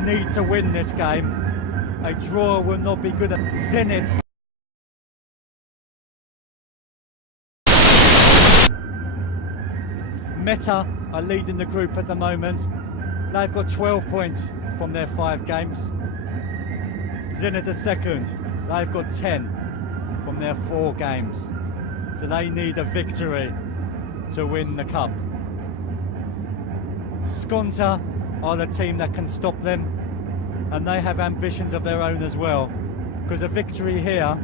need to win this game. A draw will not be good. Zenit. Meta are leading the group at the moment. They've got 12 points from their 5 games. Zenit are second. They've got 10 from their 4 games. So they need a victory to win the cup. Skonta are the team that can stop them, and they have ambitions of their own as well, because a victory here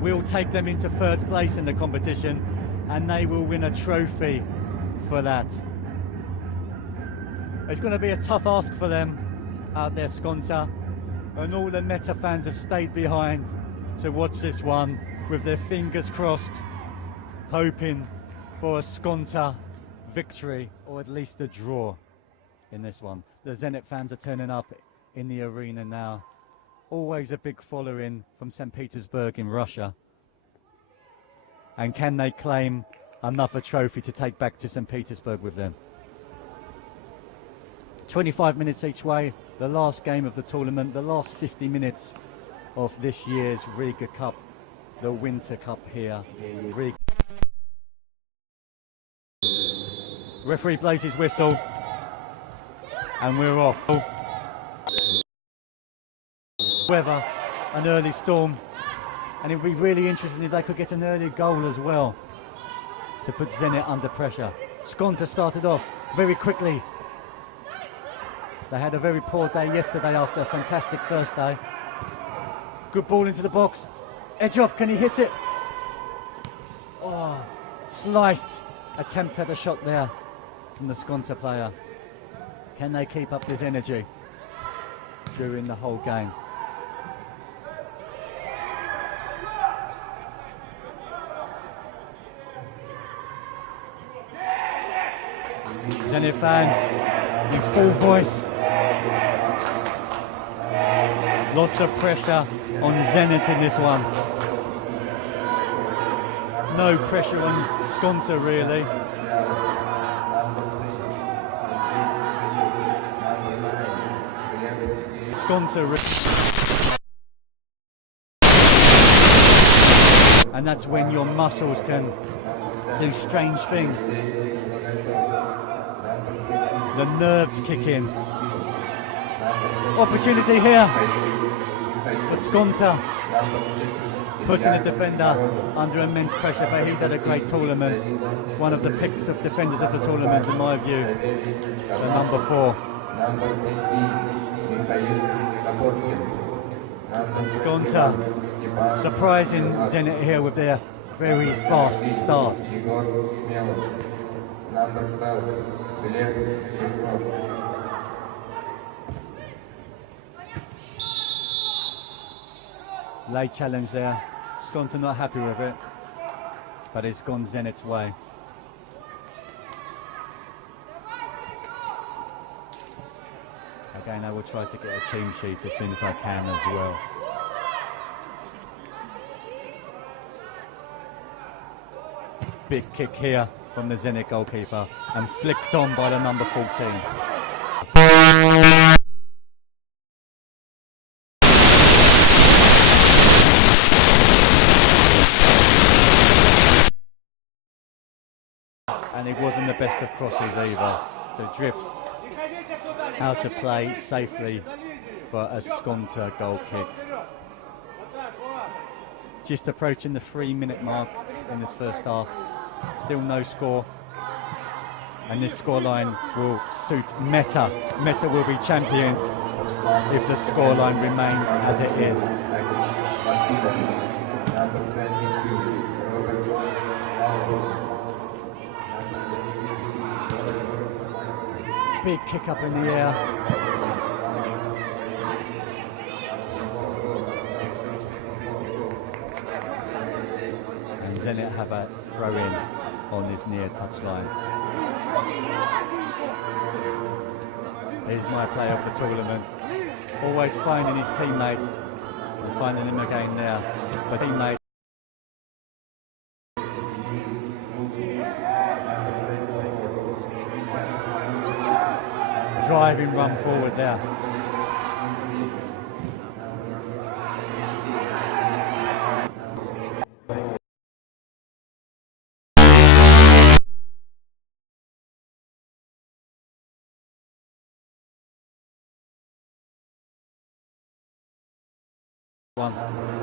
will take them into 3rd place in the competition, and they will win a trophy for that. It's going to be a tough ask for them out there, Skonta, and all the Meta fans have stayed behind to watch this one with their fingers crossed, hoping for a Skonta victory, or at least a draw in this one. The Zenit fans are turning up in the arena now. Always a big following from St. Petersburg in Russia. And can they claim another trophy to take back to St. Petersburg with them? 25 minutes each way, the last game of the tournament, the last 50 minutes of this year's Riga Cup, the Winter Cup here in Riga. Referee blows his whistle and we're off. Weather, an early storm, and it would be really interesting if they could get an early goal as well to put Zenit under pressure. Skonta started off very quickly. They had a very poor day yesterday after a fantastic first day. Good ball into the box. Edge off, can he hit it? Oh, sliced attempt at a shot there from the Skonta player. Can they keep up this energy during the whole game? Zenit fans in full voice. Lots of pressure on Zenit in this one. No pressure on Skonta really. Skonta, and that's when your muscles can do strange things. The nerves kick in. Opportunity here for Skonta, putting the defender under immense pressure, but he's had a great tournament. One of the picks of defenders of the tournament in my view, the number 4. Skonta surprising Zenit here with their very fast start. Late challenge there. Skonta not happy with it, but it's gone Zenit's way. Again, I will try to get a team sheet as soon as I can as well. Big kick here from the Zenit goalkeeper and flicked on by the number 14. And it wasn't the best of crosses either, so it drifts out of play safely for a Skonta goal kick. Just approaching the 3-minute mark in this first half, still no score, and this scoreline will suit Meta. Meta will be champions if the scoreline remains as it is. Big kick up in the air. And Zenit have a throw in on this near touchline. Here's my player of the tournament. Always finding his teammate and finding him again there. But teammate. Driving run come forward there.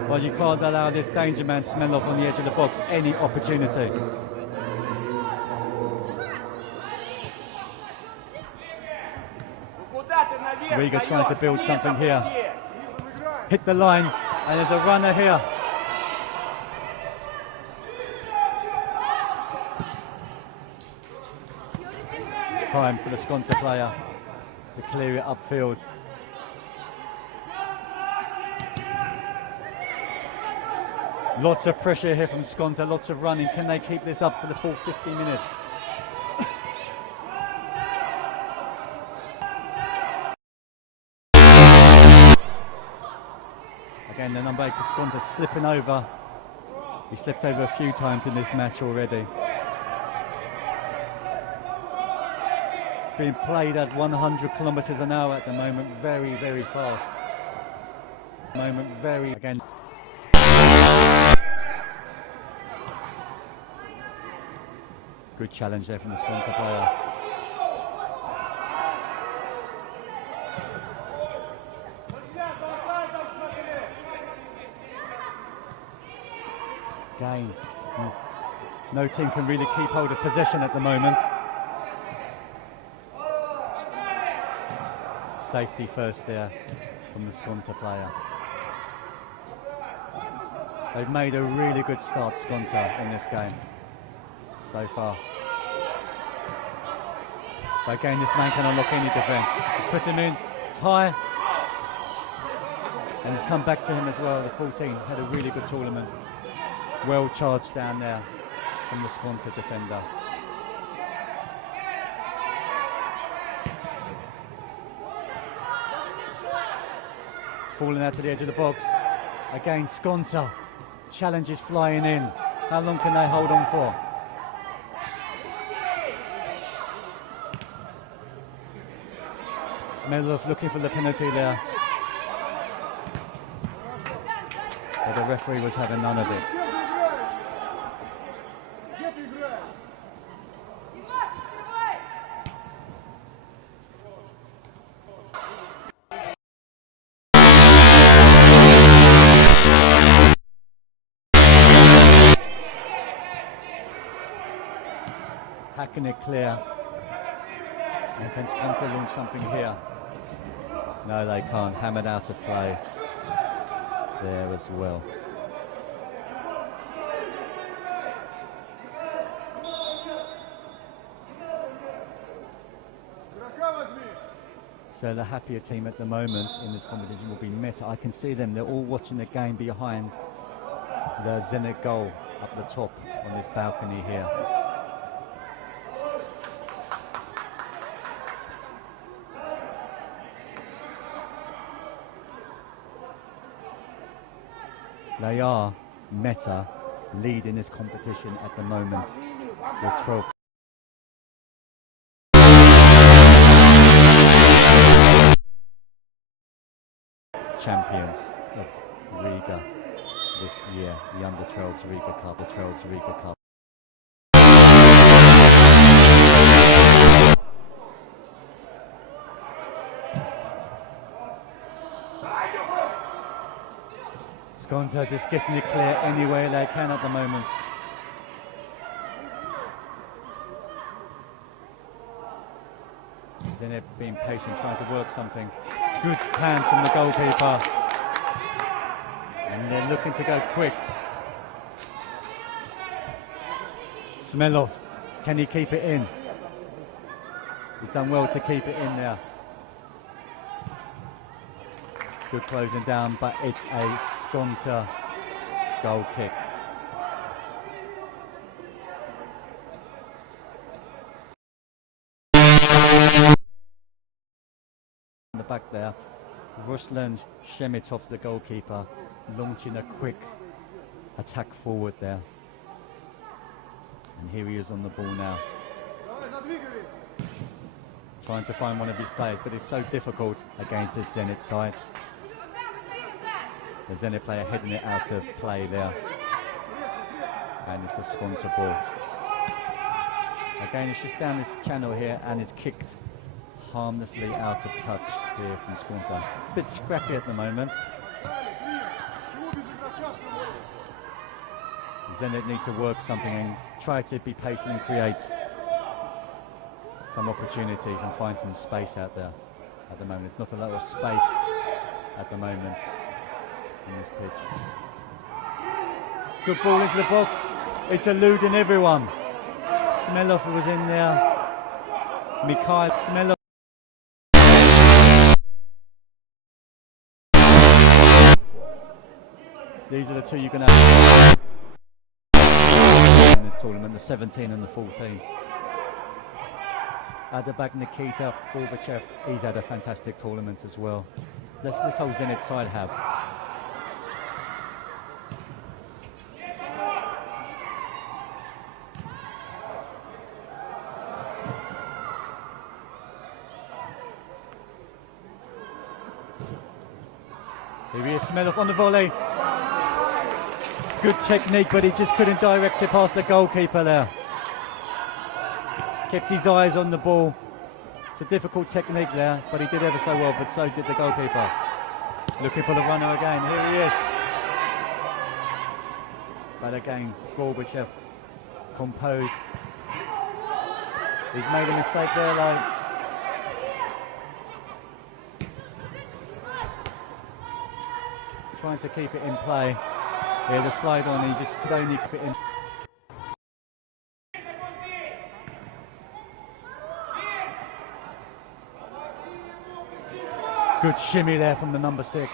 Well, you can't allow this danger man Smirnov on the edge of the box any opportunity. Riga trying to build something here. Hit the line, and there's a runner here. Time for the Skonta player to clear it upfield. Lots of pressure here from Skonta, lots of running. Can they keep this up for the full 50 minutes? Again, the number 8 for Skonta slipping over. He slipped over a few times in this match already. It's being played at 100 kilometers an hour at the moment. Very, very fast. Again. Good challenge there from the Skonta player. Again, no team can really keep hold of possession at the moment. Safety first there from the Skonta player. They've made a really good start, Skonta, in this game so far. But again, this man can unlock any defence. He's put him in, it's high, and he's come back to him as well. The 14 had a really good tournament. Well charged down there from the Skonta defender. It's falling out to the edge of the box. Again, Skonta. Challenge is flying in. How long can they hold on for? Smirnov looking for the penalty there. But the referee was having none of it. Hacking it clear. And can Skonta launch something here? No, they can't. Hammered out of play there as well. So the happier team at the moment in this competition will be Meta. I can see them. They're all watching the game behind the Zenit goal up the top on this balcony here. They are, Meta, leading this competition at the moment with 12. Champions of Riga this year, the Under-12s Riga Cup, the 12s Riga Cup. Skonta just getting it clear any way they can at the moment. Zenit being patient, trying to work something. Good hands from the goalkeeper. And they're looking to go quick. Smirnov, can he keep it in? He's done well to keep it in there. Good closing down, but it's a Skonta goal kick. In the back there, Ruslan Shemitov, the goalkeeper, launching a quick attack forward there. And here he is on the ball now. trying to find one of his players, but it's so difficult against this Zenit side. The Zenit player heading it out of play there. And it's a Skonta ball. Again, it's just down this channel here and it's kicked harmlessly out of touch here from Skonta. A bit scrappy at the moment. Zenit need to work something and try to be patient and create some opportunities and find some space out there at the moment. It's not a lot of space at the moment in this pitch. Good ball into the box. It's eluding everyone. Smelov was in there. Mikhail Smelov. These are the two you're going to have in this tournament, the 17 and the 14. At the back, Nikita Gorbachev, he's had a fantastic tournament as well. This whole Zenit side have. Here he is, Smelov on the volley. Good technique, but he just couldn't direct it past the goalkeeper there. Kept his eyes on the ball. It's a difficult technique there, but he did ever so well, but so did the goalkeeper. Looking for the runner again, here he is. But again, Gorbachev composed. He's made a mistake there, though. Trying to keep it in play. Here, the slide on, he just could only keep it in. Good shimmy there from the number 6.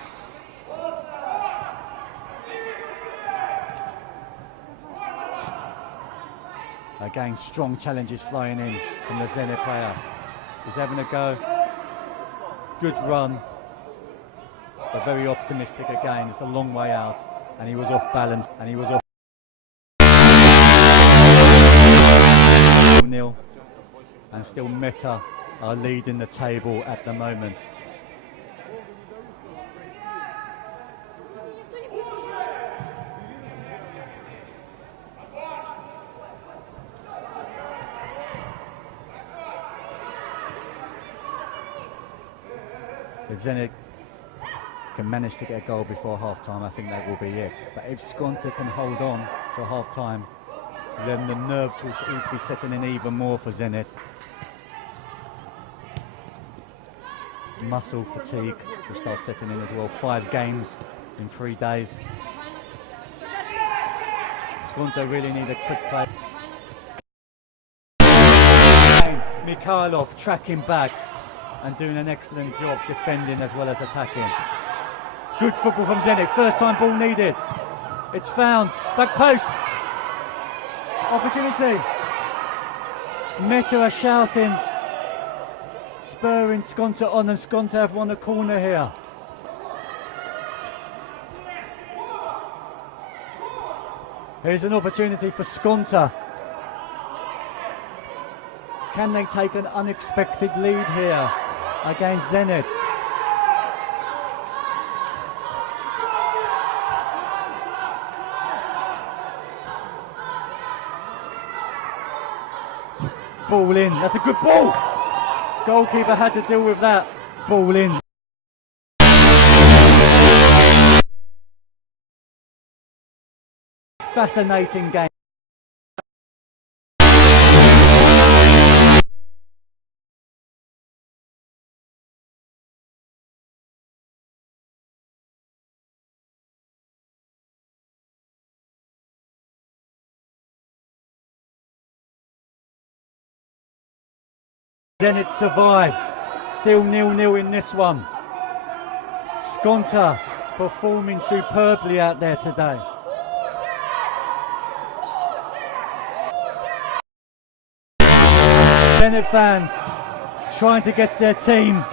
Again, strong challenges flying in from the Zenit player. He's having a go. Good run. But very optimistic again. It's a long way out. And he was off balance. And he was off. 0-0. And still Meta are leading the table at the moment. If Zenit can manage to get a goal before half-time, I think that will be it. But if Skonta can hold on for half-time, then the nerves will be setting in even more for Zenit. Muscle fatigue will start setting in as well. 5 games in 3 days. Skonta really need a quick play. Mikhailov tracking back and doing an excellent job defending as well as attacking. Good football from Zenit. First time ball needed. It's found. Back post. Opportunity. Meta are shouting. Spurring Skonta on, and Skonta have won a corner here. Here's an opportunity for Skonta. Can they take an unexpected lead here against Zenit? Ball in, that's a good ball. Goalkeeper had to deal with that. Ball in. Fascinating game. Zenit survive. Still 0-0 in this one. Skonta performing superbly out there today. Zenit fans trying to get their team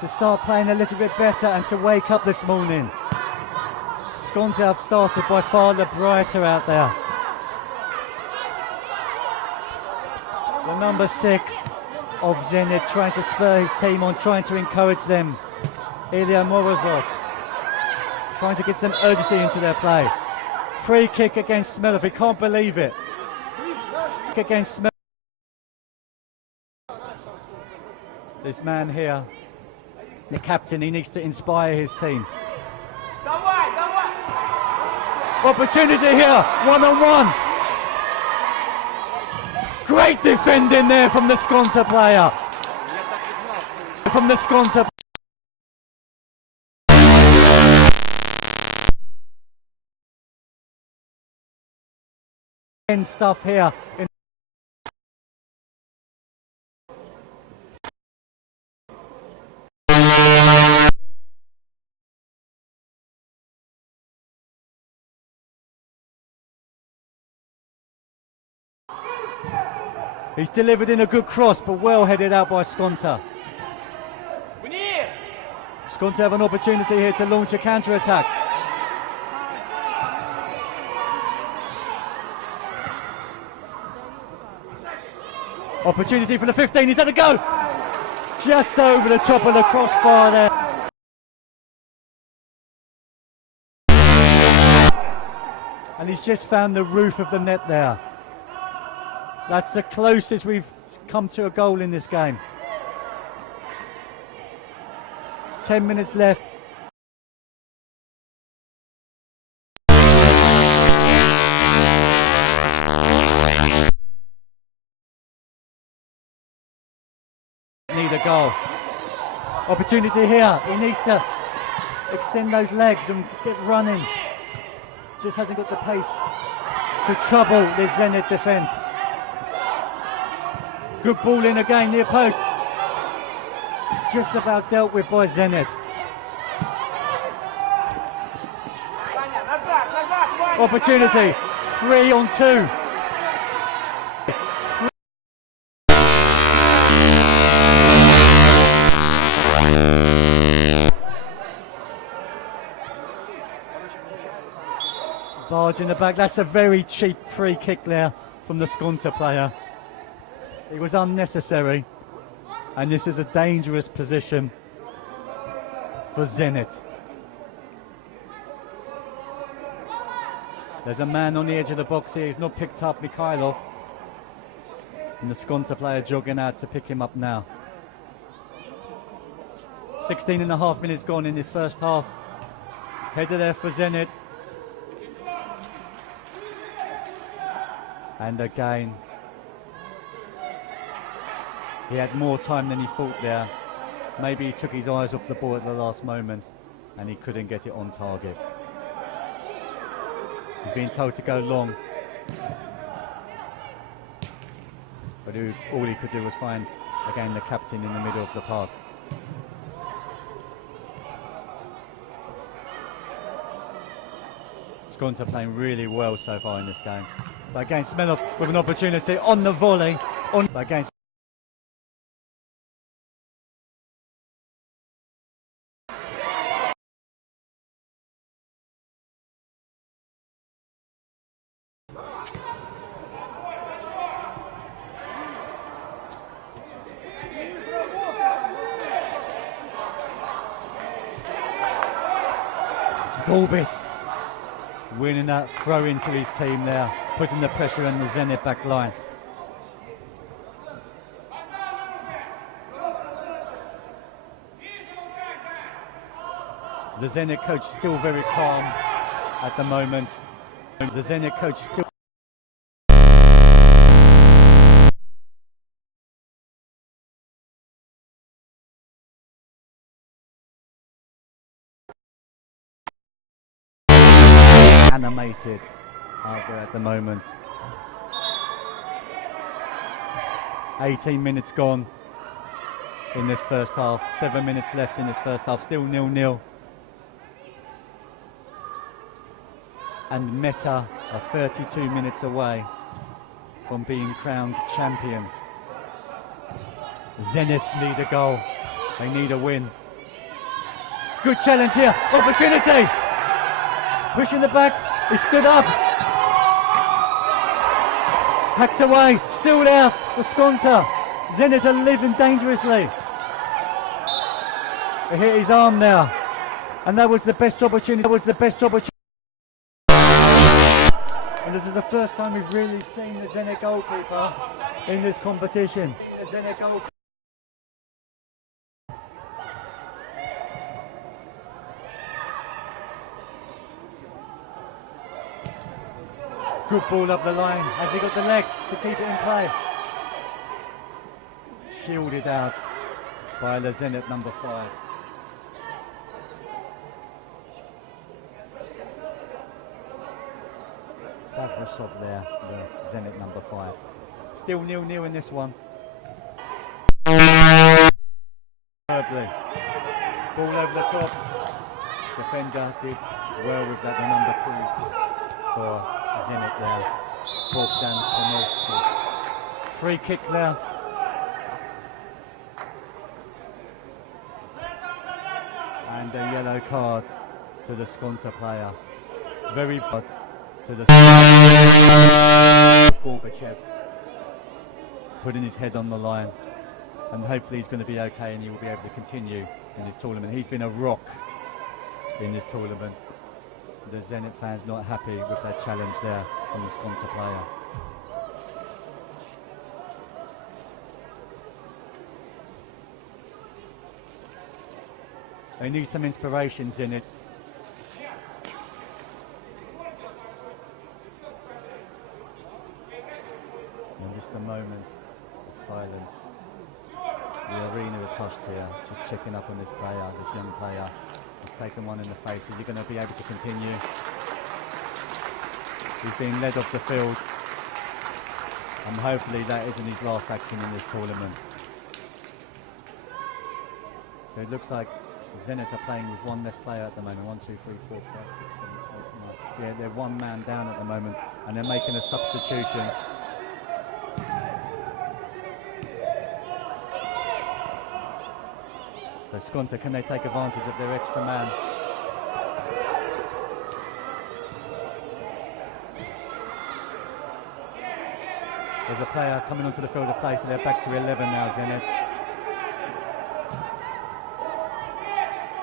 to start playing a little bit better and to wake up this morning. Skonta have started by far the brighter out there. The number 6 of Zenit, trying to spur his team on, trying to encourage them. Ilya Morozov, trying to get some urgency into their play. Free kick against Smelov, he can't believe it. Kick against Smelov. This man here, the captain, he needs to inspire his team. Opportunity here, one-on-one. Great defending there from the Skonta player. From the Skonta. Stuff here. He's delivered in a good cross, but well headed out by Skonta. Skonta have an opportunity here to launch a counter-attack. Opportunity for the 15, he's had a go! Just over the top of the crossbar there. And he's just found the roof of the net there. That's the closest we've come to a goal in this game. 10 minutes left. Need a goal. Opportunity here. He needs to extend those legs and get running. Just hasn't got the pace to trouble this Zenit defence. Good ball in again, near post. Just about dealt with by Zenit. Opportunity, 3-on-2. Barge in the back, that's a very cheap free kick there from the Skonta player. It was unnecessary, and this is a dangerous position for Zenit. There's a man on the edge of the box here, he's not picked up Mikhailov, and the Skonta player jogging out to pick him up now. 16.5 minutes gone in this first half. Header there for Zenit. And again, he had more time than he thought there. Maybe he took his eyes off the ball at the last moment and he couldn't get it on target. He's been told to go long, but all he could do was find, again, the captain in the middle of the park. Skonta playing really well so far in this game. But again, Smelov with an opportunity on the volley. But again, Borbis winning that throw into his team there, putting the pressure on the Zenit back line. The Zenit coach still very calm at the moment. The Zenit coach still animated out there at the moment. 18 minutes gone in this first half, 7 minutes left in this first half, still 0-0. And Meta are 32 minutes away from being crowned champions. Zenit need a goal, they need a win. Good challenge here, opportunity! Pushing the back, he stood up. Hacked away, still there for Skonta. Zenit are living dangerously. He hit his arm there, and that was the best opportunity. And this is the first time we've really seen the Zenit goalkeeper in this competition. The Zenit goalkeeper. Good ball up the line. Has he got the legs to keep it in play? Shielded out by the Zenit number 5. Savrasov there, the Zenit number 5. Still 0-0 in this one. Lovely. Ball over the top. Defender did well with that, the number 2 for Zenit there. Bogdan Konovski. Free kick there. And a yellow card to the Skonta player. Very bad to the Gorbachev. Putting his head on the line. And hopefully he's going to be okay and he will be able to continue in this tournament. He's been a rock in this tournament. The Zenit fans not happy with that challenge there from the Skonta player. They need some inspirations in it. And just a moment of silence. The arena is hushed here, just checking up on this player, this young player. He's taken one in the face. Is he going to be able to continue? He's being led off the field. And hopefully that isn't his last action in this tournament. So it looks like Zenit are playing with one less player at the moment. 1, 2, 3, 4, 5, 6, 7, 8, 9. Yeah, they're one man down at the moment. And they're making a substitution. So Skonta, can they take advantage of their extra man? There's a player coming onto the field of play, so they're back to 11 now, Zenit.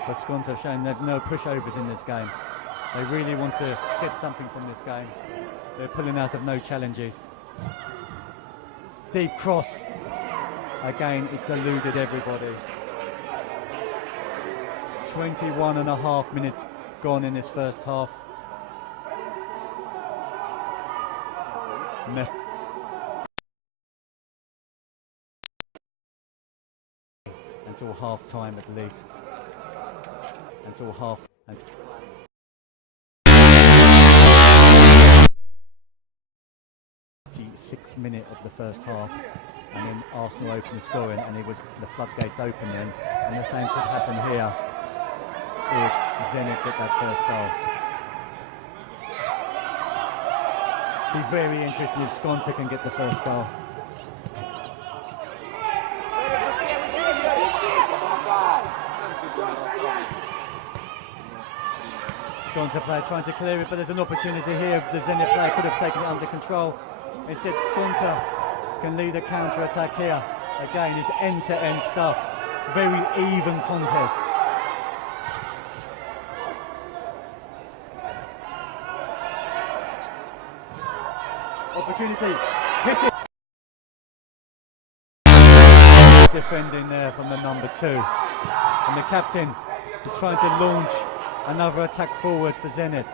But Skonta have shown they've no pushovers in this game. They really want to get something from this game. They're pulling out of no challenges. Deep cross. Again, it's eluded everybody. 21.5 minutes gone in this first half. Until half time at least. Until half. 6th minute of the first half, and then Arsenal opened the scoring, and it was the floodgates open then, and the same could happen here if Zenit get that first goal. Be very interesting if Skonta can get the first goal. Skonta player trying to clear it, but there's an opportunity here. If the Zenit player could have taken it under control. Instead, Skonta can lead a counter-attack here. Again, it's end-to-end stuff. Very even contest. Opportunity. Hit it. Defending there from the number 2. And the captain is trying to launch another attack forward for Zenit.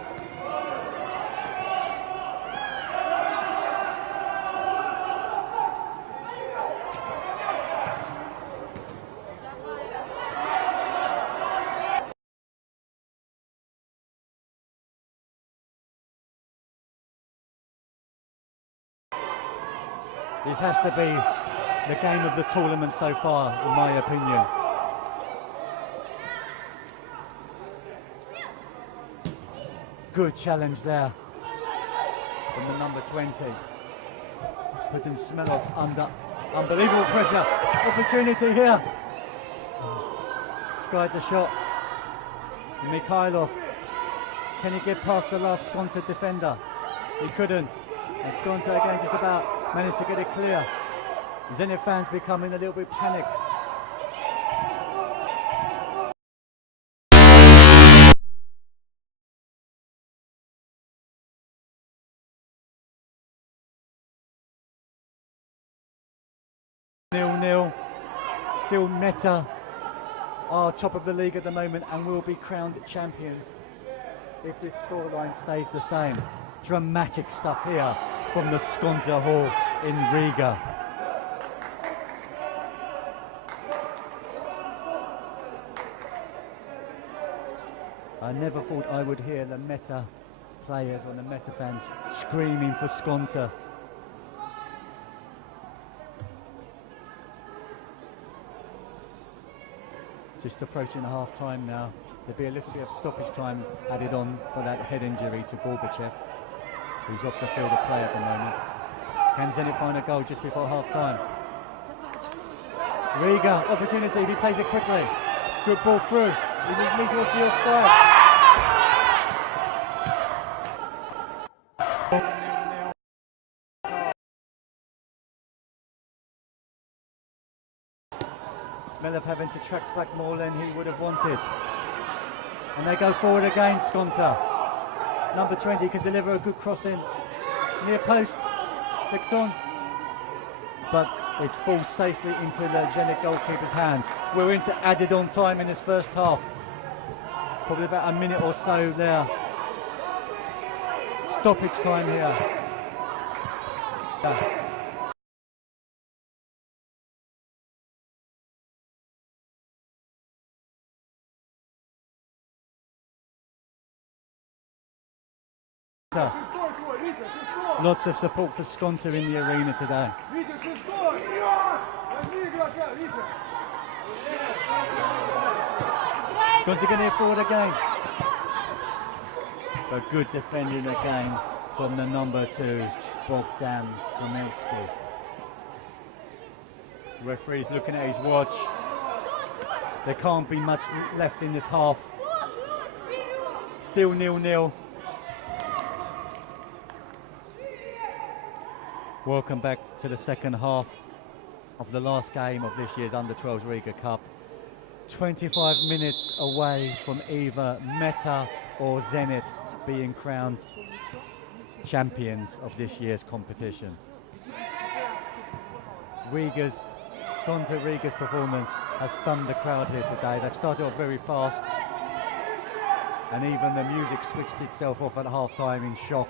This has to be the game of the tournament so far, in my opinion. Good challenge there from the number 20. Putting Smelov under unbelievable pressure. Opportunity here. Skied the shot. Mikhailov. Can he get past the last Skonta defender? He couldn't. And Skonta again just about managed to get it clear. Zenit fans becoming a little bit panicked. Nil-nil. Still Meta are top of the league at the moment and will be crowned champions if this scoreline stays the same. Dramatic stuff here from the Skonto Hall in Riga. I never thought I would hear the Meta players or the Meta fans screaming for Skonto. Just approaching half time now. There'll be a little bit of stoppage time added on for that head injury to Gorbachev, who's off the field of play at the moment. Can Zenit find a goal just before half time? Riga, opportunity, he plays it quickly. Good ball through. He leads towards the offside. Smell of having to track back more than he would have wanted. And they go forward again, Skonto. Number 20 can deliver a good cross in. Near post, flicked on. But it falls safely into the Zenit goalkeeper's hands. We're into added on time in this first half. Probably about a minute or so there. Stoppage time here. Lots of support for Skonto in the arena today. Skonto getting it forward again. But good defending again from the number 2, Bogdan Kamelski. Referee's looking at his watch. There can't be much left in this half. Still 0-0. Welcome back to the second half of the last game of this year's Under-12s Riga Cup. 25 minutes away from either Meta or Zenit being crowned champions of this year's competition. Skonto Riga's performance has stunned the crowd here today. They've started off very fast and even the music switched itself off at half-time in shock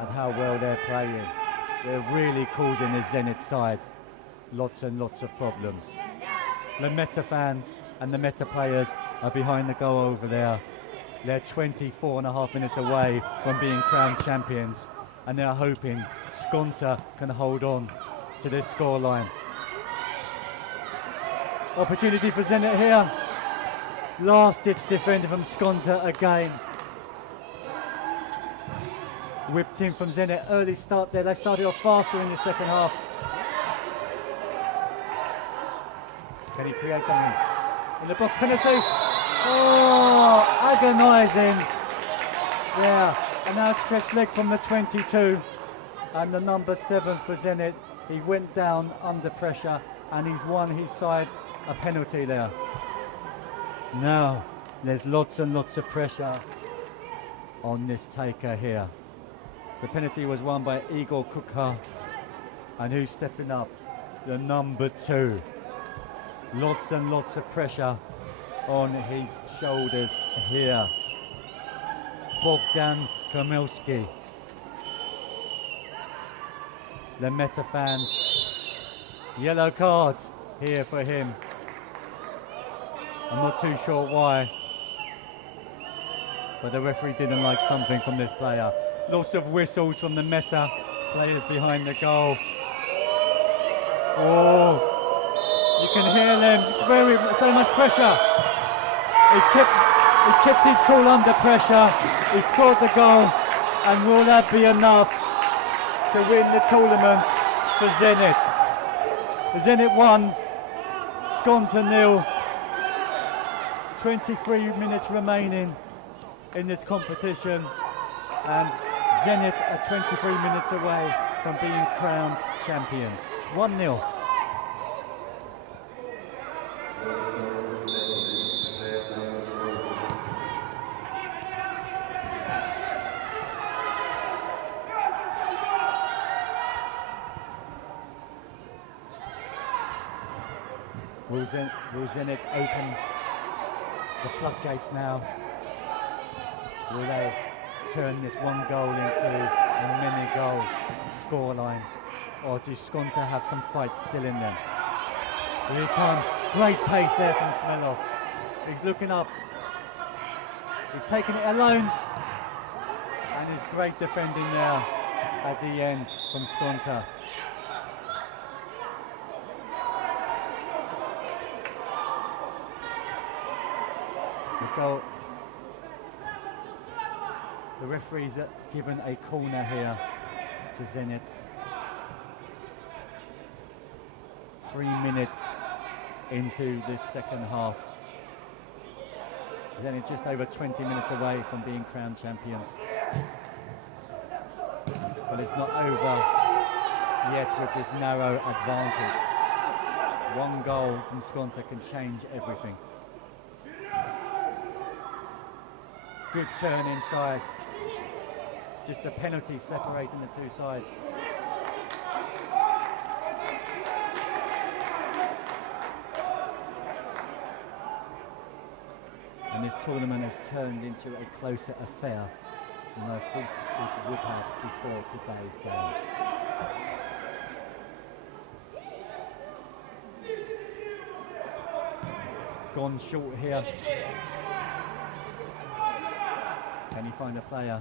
at how well they're playing. They're really causing the Zenit side lots and lots of problems. The Meta fans and the Meta players are behind the goal over there. They're 24.5 minutes away from being crowned champions and they're hoping Skonto can hold on to this scoreline. Opportunity for Zenit here. Last-ditch defender from Skonto again. Whipped in from Zenit, early start there. They started off faster in the second half. Can he create something? In the box, penalty. Oh, agonising. Yeah, an outstretched leg from the 22 and the number 7 for Zenit. He went down under pressure and he's won his side a penalty there. Now, there's lots and lots of pressure on this taker here. The penalty was won by Igor Kukha, and who's stepping up? The number 2. Lots and lots of pressure on his shoulders here. Bogdan Kamelski. The Meta fans, yellow card here for him. I'm not too sure why, but the referee didn't like something from this player. Lots of whistles from the Meta players behind the goal. Oh, you can hear them. So much pressure. He's kept his cool under pressure. He scored the goal, and will that be enough to win the tournament for Zenit? Zenit 1, Skonto 0. 23 minutes remaining in this competition, and Zenit are 23 minutes away from being crowned champions. 1-0. Will Zenit open the floodgates now? Will they turn this one goal into a many-goal scoreline? Or do Skonto have some fight still in them? Here he comes. Great pace there from Smelov. He's looking up. He's taking it alone. And his great defending there at the end from Skonto. The referee's given a corner here to Zenit. 3 minutes into this second half. Zenit just over 20 minutes away from being crowned champions. But it's not over yet with this narrow advantage. One goal from Skonto can change everything. Good turn inside. Just a penalty separating the two sides. And this tournament has turned into a closer affair than I thought it would have before today's games. Gone short here. Can he find a player?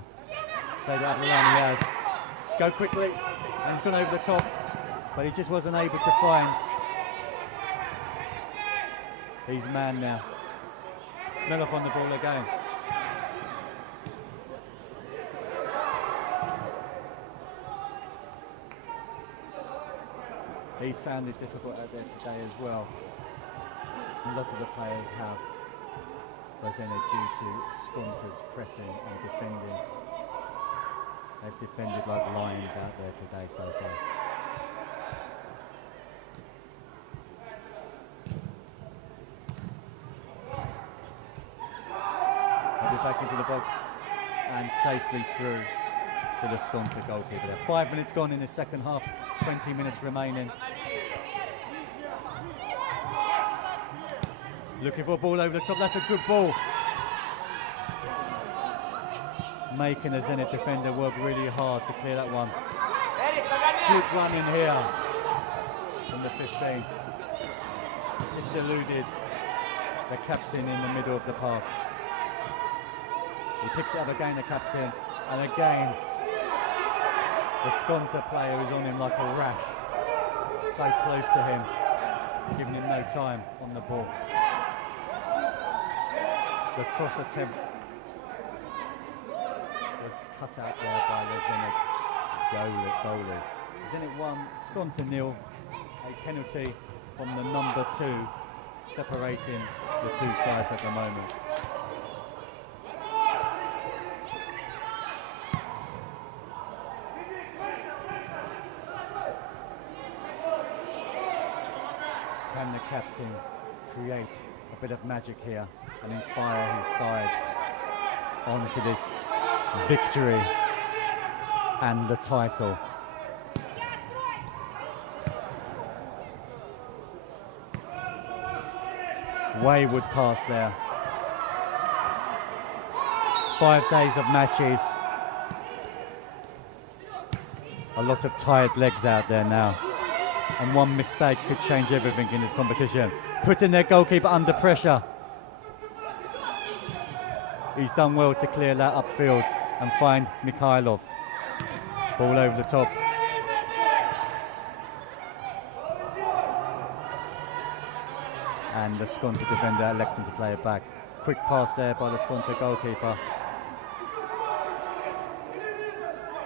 Played out the line, he has. Go quickly, and he's gone over the top, but he just wasn't able to find his man now. Smelov on the ball again. He's found it difficult out there today as well. A lot of the players have, but then due to Skonto's pressing and defending. They've defended like lions out there today so far. They'll be back into the box and safely through to the Skonto goalkeeper there. 5 minutes gone in the second half, 20 minutes remaining. Looking for a ball over the top, that's a good ball. Making a Zenit defender work really hard to clear that one. Good run in here from the 15. Just eluded the captain in the middle of the park. He picks it up again, the captain, and again the Skonto player is on him like a rash. So close to him, giving him no time on the ball. The cross attempt was cut out there by the Zenit goalie. Zenit 1, Skonto 0. A penalty from the number 2, separating the two sides at the moment. Can the captain create a bit of magic here and inspire his side onto this victory and the title? Wayward pass there. 5 days of matches. A lot of tired legs out there now. And one mistake could change everything in this competition. Putting their goalkeeper under pressure. He's done well to clear that upfield and find Mikhailov. Ball over the top. And the Skonto defender electing to play it back. Quick pass there by the Skonto goalkeeper.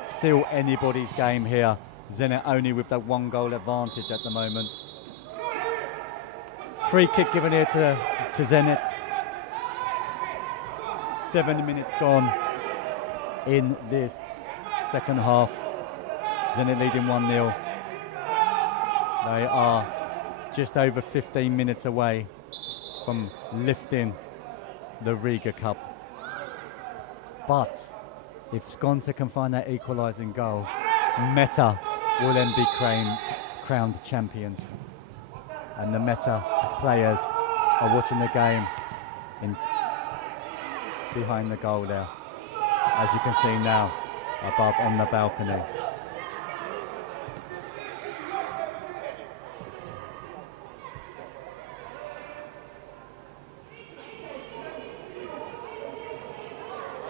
Still anybody's game here. Zenit only with that 1 goal advantage at the moment. Free kick given here to Zenit. 7 minutes gone in this second half. Zenit leading 1-0. They are just over 15 minutes away from lifting the Riga Cup. But if Skonta can find that equalising goal, Meta will then be crowned champions. And the Meta players are watching the game behind the goal there, as you can see now, above on the balcony.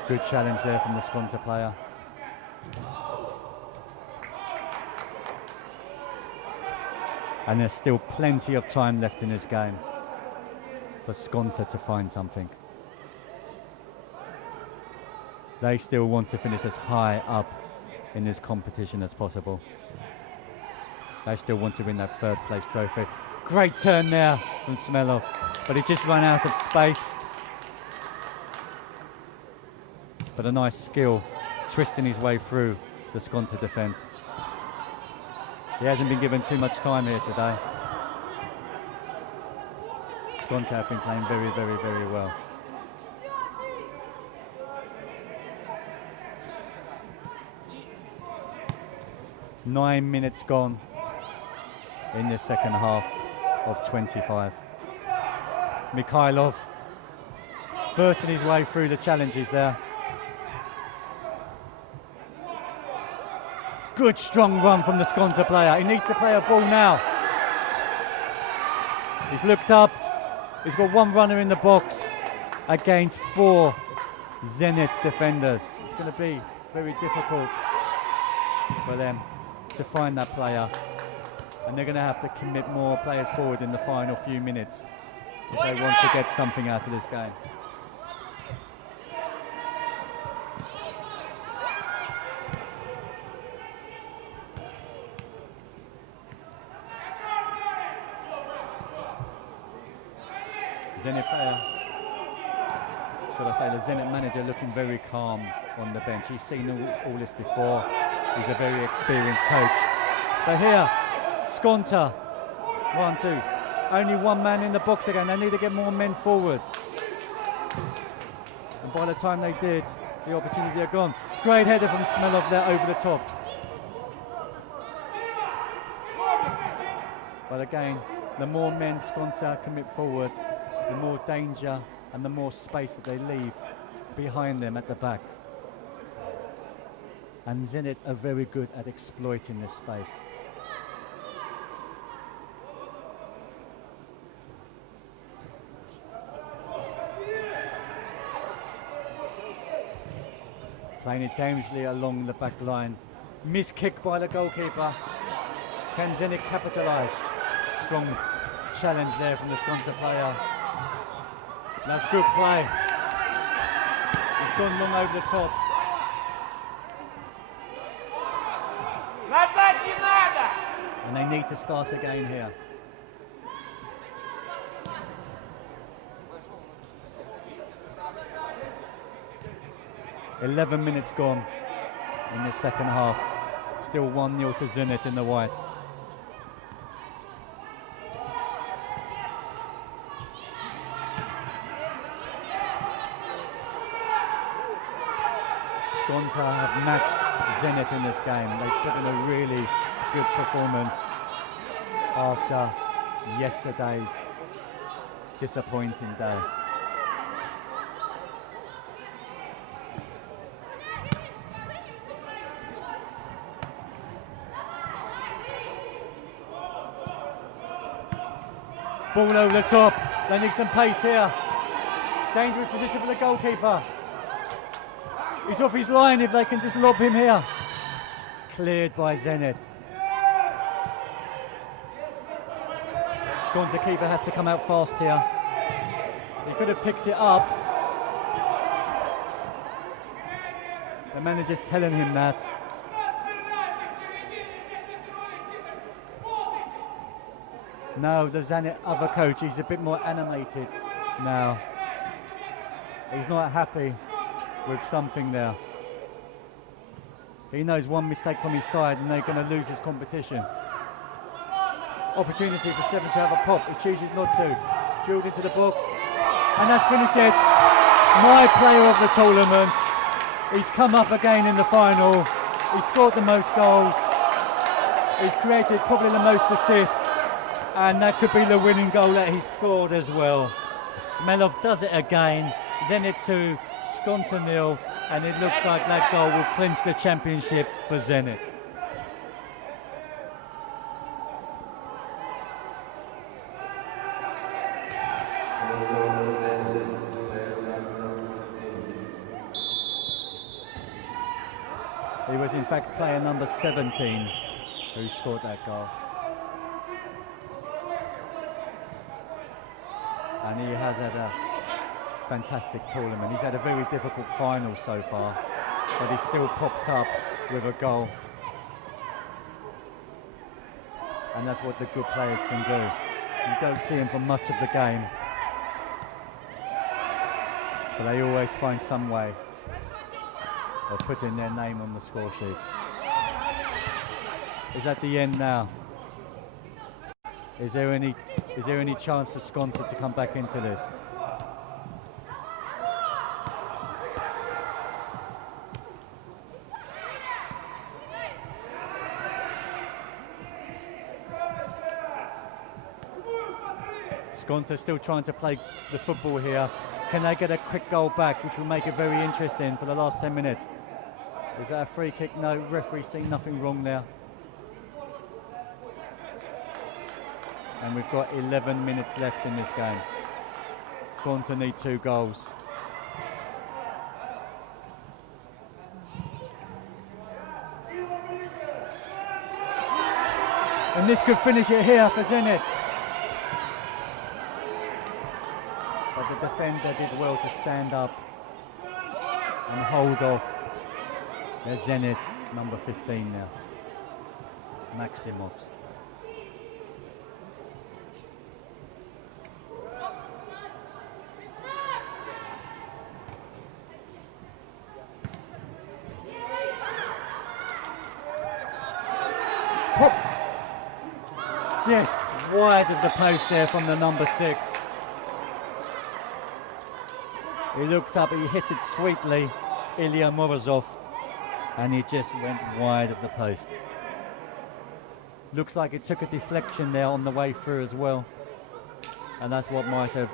Good challenge there from the Skonta player. And there's still plenty of time left in this game for Skonta to find something. They still want to finish as high up in this competition as possible. They still want to win that third place trophy. Great turn there from Smelov, but he just ran out of space. But a nice skill, twisting his way through the Skonta defence. He hasn't been given too much time here today. Skonta have been playing very, very, very well. Nine minutes gone in the second half of 25. Mikhailov bursting his way through the challenges there. Good strong run from the Skonta player. He needs to play a ball now. He's looked up. He's got one runner in the box against 4 Zenit defenders. It's going to be very difficult for them to find that player. And they're going to have to commit more players forward in the final few minutes if they want to get something out of this game. Zenit player, should I say, the Zenit manager looking very calm on the bench. He's seen all this before. He's a very experienced coach. But here, Skonta, 1-2. Only one man in the box again. They need to get more men forward. And by the time they did, the opportunity had gone. Great header from Smelov there over the top. But again, the more men Skonta commit forward, the more danger and the more space that they leave behind them at the back. And Zenit are very good at exploiting this space. Playing it dangerously along the back line. Missed kick by the goalkeeper. Can Zenit capitalise? Strong challenge there from the Skonta player. That's good play. It's gone long over the top. And they need to start again here. "11 minutes gone in the second half. Still 1-0 to Zenit in the white. Skonta have matched Zenit in this game. They put in a really good performance after yesterday's disappointing day. Ball over the top. They need some pace here. Dangerous position for the goalkeeper. He's off his line if they can just lob him here. Cleared by Zenit. Skonta keeper has to come out fast here. He could have picked it up. The manager's telling him that. No, the Zenit other coach, he's a bit more animated now. He's not happy with something there. He knows one mistake from his side and they're going to lose his competition. Opportunity for Seven to have a pop. He chooses not to. Drilled into the box. And that's finished it. My player of the tournament. He's come up again in the final. He scored the most goals. He's created probably the most assists. And that could be the winning goal that he scored as well. Smelov does it again. Zenit 2, Skonto 0. And it looks like that goal will clinch the championship for Zenit. He was in fact player number 17 who scored that goal. And he has had a fantastic tournament. He's had a very difficult final so far, but he's still popped up with a goal. And that's what the good players can do. You don't see him for much of the game, but they always find some way of putting their name on the score sheet. Is that the end now? Is there any chance for Skonto to come back into this? Skonto still trying to play the football here. Can they get a quick goal back, which will make it very interesting for the last 10 minutes? Is that a free kick? No, referee seen nothing wrong there. And we've got 11 minutes left in this game. Skonto need 2 goals. And this could finish it here for Zenit. But the defender did well to stand up and hold off. There's Zenit, number 15 now, Maximovs. Pop! Just wide of the post there from the number 6. He looked up, he hit it sweetly, Ilya Morozov, and he just went wide of the post. Looks like it took a deflection there on the way through as well, and that's what might have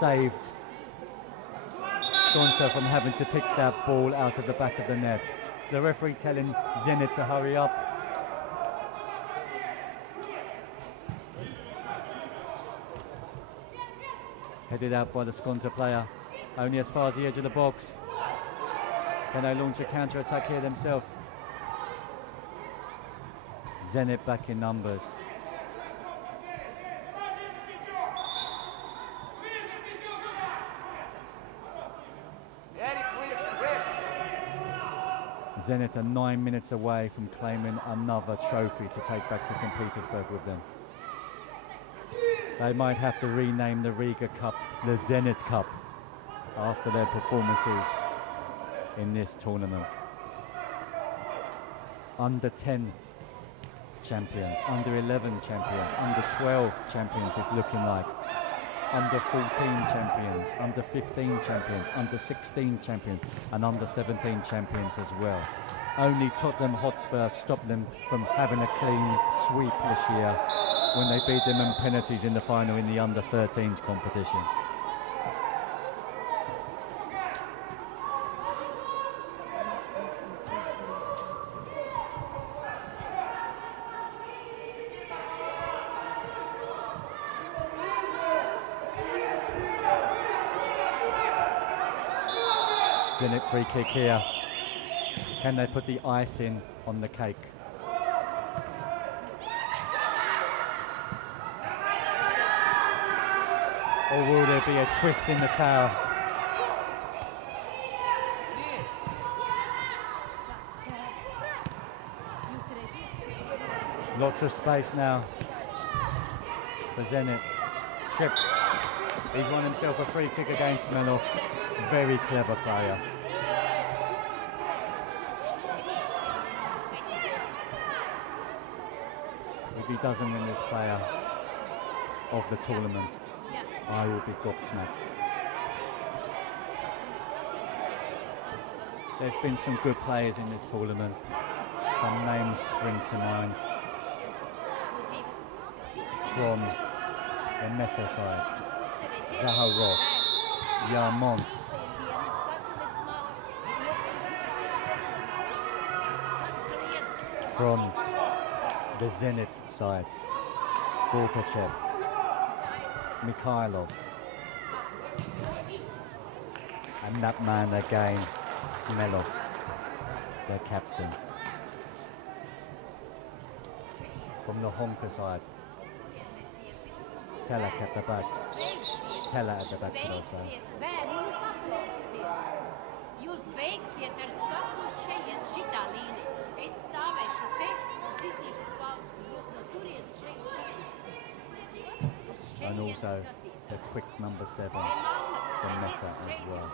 saved Skonto from having to pick that ball out of the back of the net. The referee telling Zenit to hurry up. Headed out by the Skonto player. Only as far as the edge of the box. Can they launch a counter-attack here themselves? Zenit back in numbers. Zenit are 9 minutes away from claiming another trophy to take back to St. Petersburg with them. They might have to rename the Riga Cup the Zenit Cup after their performances in this tournament. Under 10 champions, under 11 champions, under 12 champions it's looking like. Under 14 champions, under 15 champions, under 16 champions and under 17 champions as well. Only Tottenham Hotspur stopped them from having a clean sweep this year when they beat them in penalties in the final in the under 13s competition. Zenit free kick here. Can they put the icing on the cake? Or will there be a twist in the tower? Lots of space now for Zenit. Tripped. He's won himself a free kick against Smelov. Very clever player. If he doesn't win this player of the tournament, I will be gobsmacked. There's been some good players in this tournament. Some names spring to mind from the Meta side. Zaharov, Yarmont, from the Zenit side, Gorbachev, Mikhailov, and that man again, Smelov, their captain. From the Honka side, Telak at the back. Tella at the back, should I say. And also the quick number 7 from Meta as well.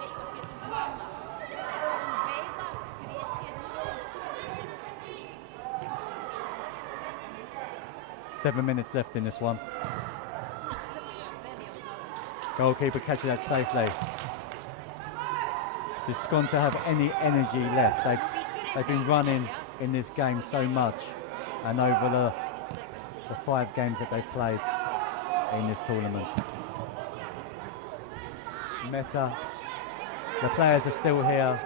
Seven minutes left in this one. Goalkeeper catches that safely. Does Skonto have any energy left? They've been running in this game so much, and over the 5 games that they've played in this tournament. Meta, the players are still here.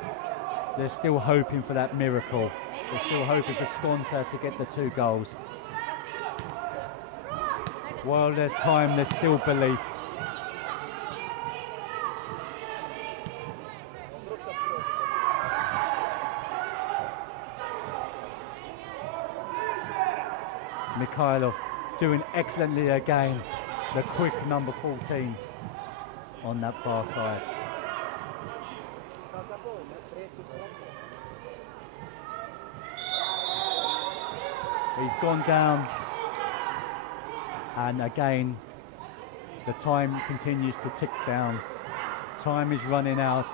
They're still hoping for that miracle. They're still hoping for Skonto to get the 2 goals. While there's time, there's still belief. Mikhailov doing excellently again. The quick number 14 on that far side. He's gone down, and again the time continues to tick down. Time is running out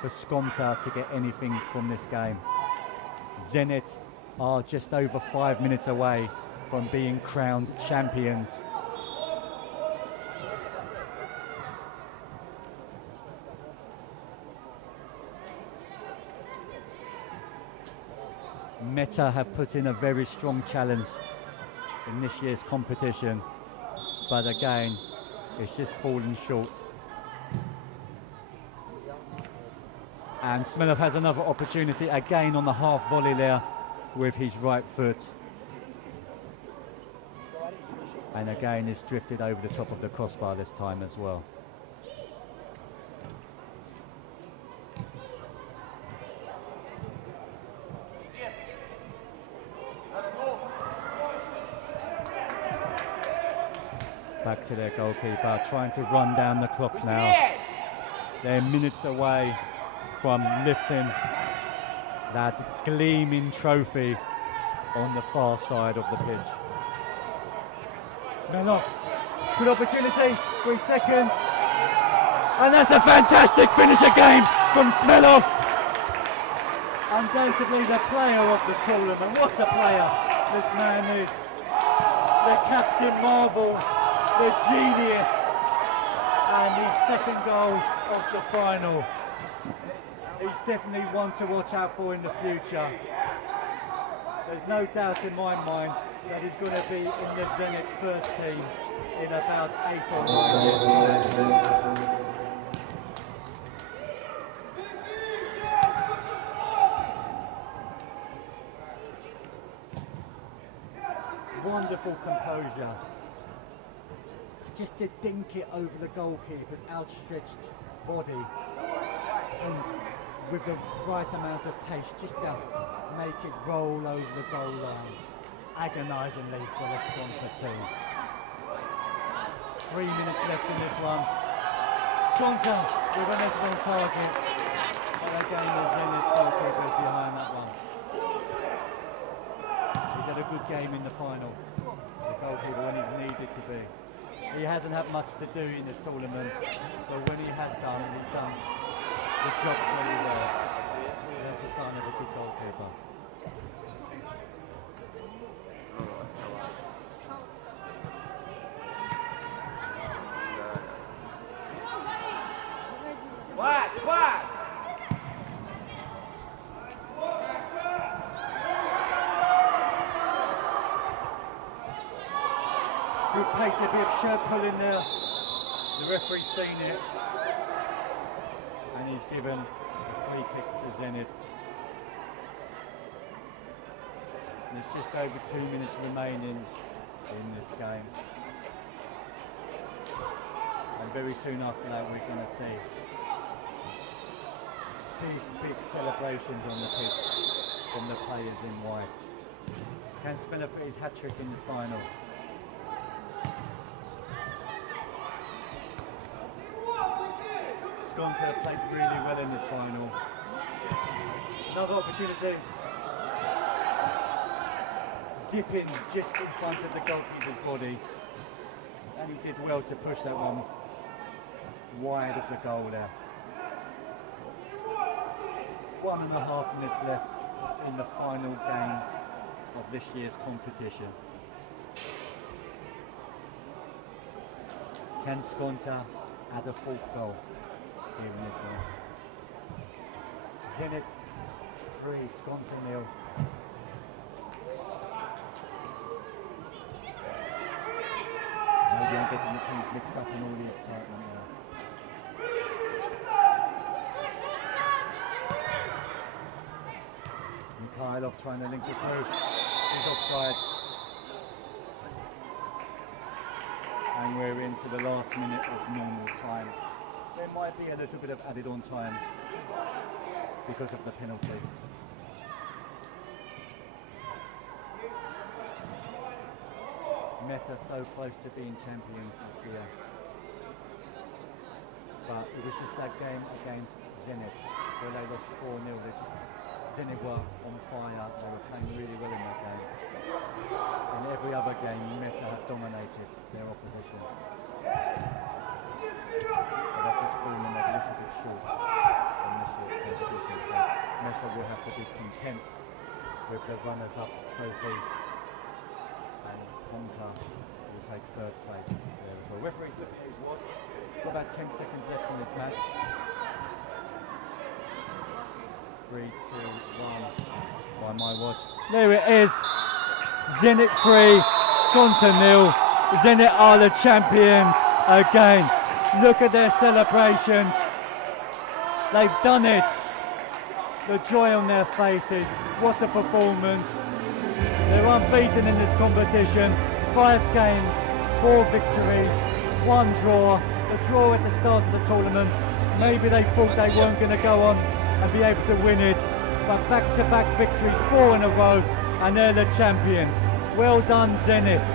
for Skonto to get anything from this game. Zenit are just over 5 minutes away from being crowned champions. Meta have put in a very strong challenge in this year's competition, but again, it's just fallen short. And Smelov has another opportunity again on the half volley there with his right foot. And again, it's drifted over the top of the crossbar this time as well. Back to their goalkeeper, trying to run down the clock now. They're minutes away from lifting that gleaming trophy on the far side of the pitch. Smelov, good opportunity for his second. And that's a fantastic finish again from Smelov. Undoubtedly the player of the tournament. What a player this man is. The Captain Marvel, the genius, and his second goal of the final. He's definitely one to watch out for in the future. There's no doubt in my mind that he's going to be in the Zenit first team in about 8 or 9 years' time. Wonderful composure. Just to dink it over the goalkeeper's outstretched body, and with the right amount of pace, just to make it roll over the goal line. Agonisingly for the Skonto team. 3 minutes left in this one. Skonto with an excellent target, but again the Zenit goalkeeper is behind that one. He's had a good game in the final, the goalkeeper, when he's needed to be. He hasn't had much to do in this tournament, so when he has done, he's done the job very well. That's a sign of a good goalkeeper. pace, a bit of shirt pulling there. The referee's seen it. And he's given a free kick to Zenit. There's just over 2 minutes remaining in this game. And very soon after that we're going to see big celebrations on the pitch from the players in white. Can Spiller put his hat-trick in this final? Skonta played really well in this final. Another opportunity. Gipping just in front of the goalkeeper's body, and he did well to push that one wide of the goal there. 1.5 minutes left in the final game of this year's competition. Can Skonta add a fourth goal here in this one? Zenit 3, Skonta 0. Maybe I'm getting the teams mixed up in all the excitement now. Mikhailov trying to link it through. He's offside. And we're into the last minute of normal time. There might be a little bit of added on time because of the penalty. Meta so close to being champions this year. But it was just that game against Zenit where they lost 4-0. Zenit were on fire, they were playing really well in that game. In every other game, Meta have dominated their opposition. But they've just fallen a little bit short in this year's competition. So Meta will have to be content with the runners-up trophy. And Honka will take third place there as well. Referee's looking at his watch. Got about 10 seconds left in this match. 3, 2, 1 by my watch. There it is. Zenit 3, Skonta 0. Zenit are the champions again. Look at their celebrations. They've done it. The joy on their faces. What a performance. They're unbeaten in this competition. 5 games, 4 victories, 1 draw. A draw at the start of the tournament. Maybe they thought they weren't going to go on and be able to win it. But back-to-back victories, 4 in a row, and they're the champions. Well done, Zenit.